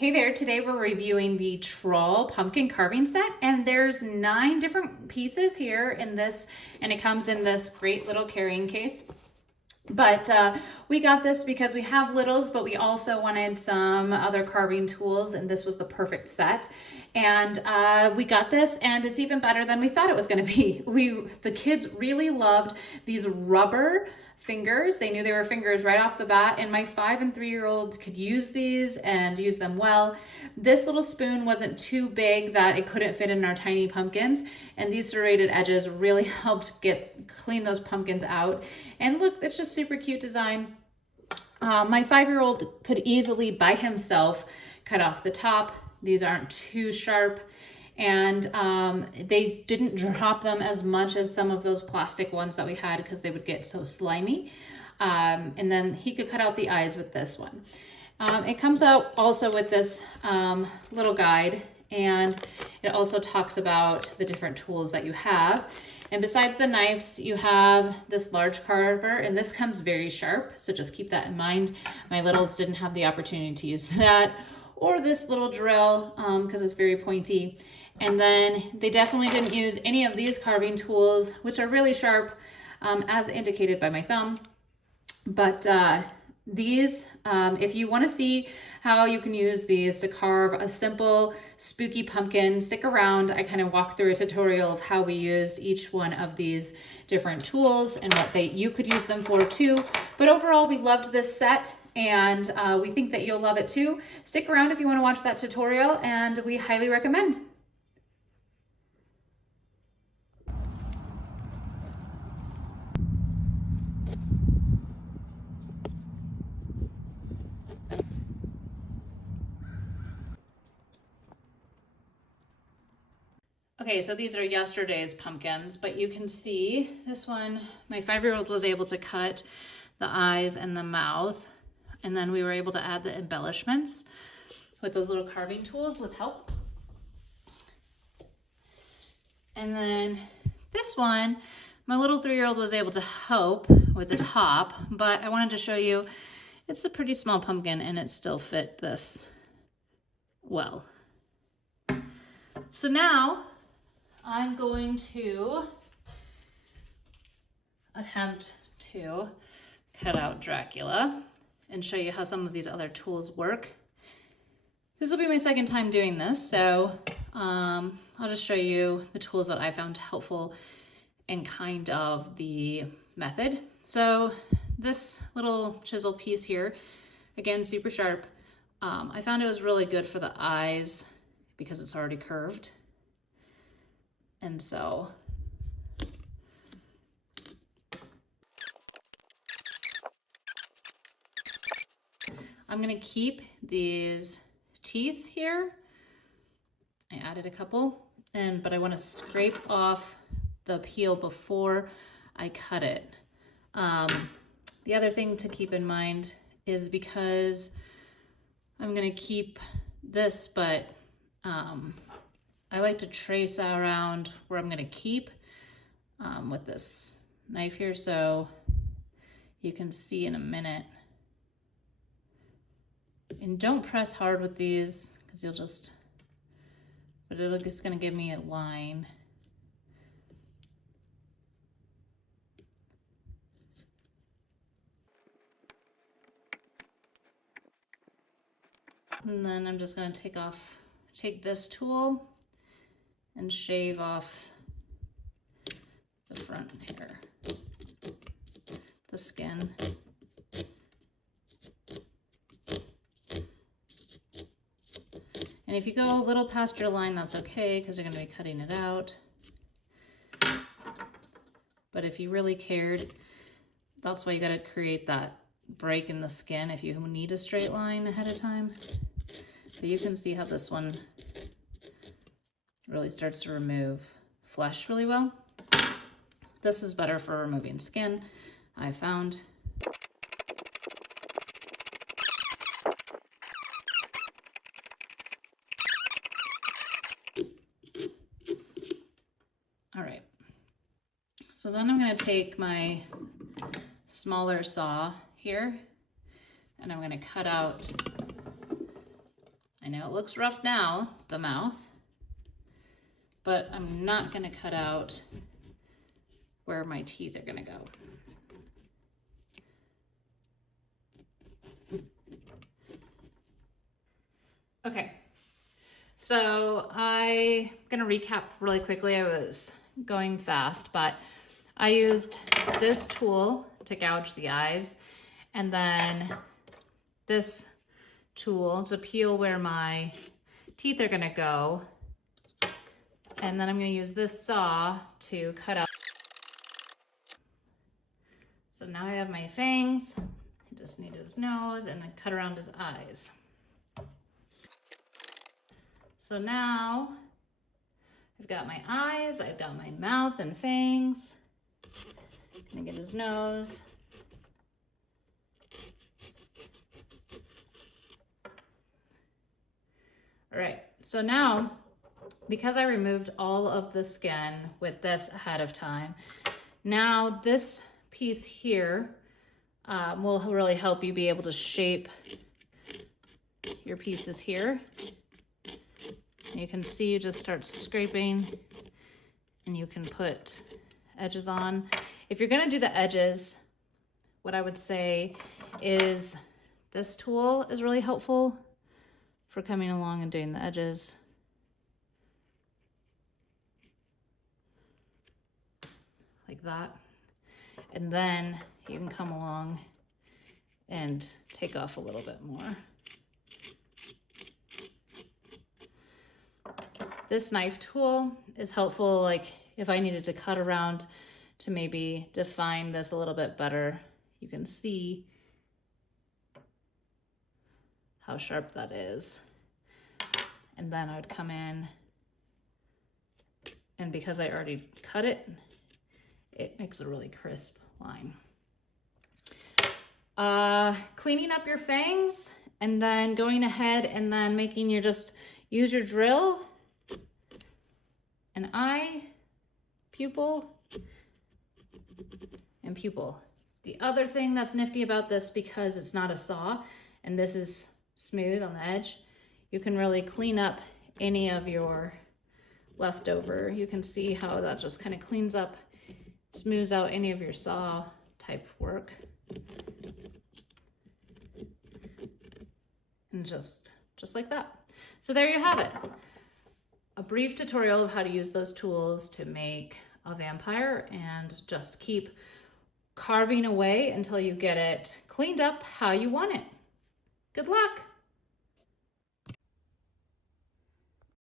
Hey there, today we're reviewing the TRAALL pumpkin carving set, and there's 9 different pieces here in this, and it comes in this great little carrying case. But we got this because we have littles, but we also wanted some other carving tools, and this was the perfect set. And we got this, and it's even better than we thought it was going to be. The kids really loved these rubber fingers. They knew they were fingers right off the bat, and my 5 and 3-year-old could use these and use them well. This little spoon wasn't too big that it couldn't fit in our tiny pumpkins, and these serrated edges really helped clean those pumpkins out. And look, it's just super cute design. My 5-year-old could easily by himself cut off the top. These aren't too sharp, and they didn't drop them as much as some of those plastic ones that we had because they would get so slimy. And then he could cut out the eyes with this one. It comes out also with this little guide, and it also talks about the different tools that you have. And besides the knives, you have this large carver, and this comes very sharp, so just keep that in mind. My littles didn't have the opportunity to use that, or this little drill because it's very pointy. And then they definitely didn't use any of these carving tools, which are really sharp, as indicated by my thumb. But these, if you want to see how you can use these to carve a simple spooky pumpkin, stick around. I kind of walk through a tutorial of how we used each one of these different tools and what you could use them for too. But overall, we loved this set, and we think that you'll love it too. Stick around if you want to watch that tutorial, and we highly recommend. Okay, so these are yesterday's pumpkins, but you can see this one, my 5-year-old was able to cut the eyes and the mouth, and then we were able to add the embellishments with those little carving tools with help. And then this one, my little 3-year-old was able to help with the top, but I wanted to show you, it's a pretty small pumpkin and it still fit this well. So now, I'm going to attempt to cut out Dracula and show you how some of these other tools work. This will be my second time doing this, so I'll just show you the tools that I found helpful and kind of the method. So this little chisel piece here, again, super sharp. I found it was really good for the eyes because it's already curved. And so I'm gonna keep these teeth here. I added a couple, but I wanna scrape off the peel before I cut it. The other thing to keep in mind is because I'm gonna keep this, but I like to trace around where I'm gonna keep with this knife here, so you can see in a minute. And don't press hard with these because you'll just, but it's just gonna give me a line. And then I'm just gonna take this tool and shave off the front here, the skin. And if you go a little past your line, that's okay, because you're going to be cutting it out. But if you really cared, that's why you got to create that break in the skin if you need a straight line ahead of time. But you can see how this one really starts to remove flesh really well. This is better for removing skin, I found. All right, so then I'm gonna take my smaller saw here, and I'm gonna cut out I know it looks rough now, the mouth, but I'm not gonna cut out where my teeth are gonna go. Okay, so I'm gonna recap really quickly. I was going fast, but I used this tool to gouge the eyes, and then this tool to peel where my teeth are gonna go. And then I'm gonna use this saw to cut out. So now I have my fangs. I just need his nose and I cut around his eyes. So now I've got my eyes, I've got my mouth and fangs. Gonna get his nose. All right, so now, because I removed all of the skin with this ahead of time, now this piece here will really help you be able to shape your pieces here. You can see you just start scraping and you can put edges on. If you're gonna do the edges, what I would say is this tool is really helpful for coming along and doing the edges. Like that. And then you can come along and take off a little bit more. This knife tool is helpful, like if I needed to cut around to maybe define this a little bit better. You can see how sharp that is. And then I would come in, and because I already cut it, it makes a really crisp line. Cleaning up your fangs and then going ahead and then making your, just use your drill, an eye, pupil, and pupil. The other thing that's nifty about this, because it's not a saw and this is smooth on the edge, you can really clean up any of your leftover. You can see how that just kind of cleans up, smooths out any of your saw type work. And just like that. So there you have it. A brief tutorial of how to use those tools to make a vampire, and just keep carving away until you get it cleaned up how you want it. Good luck.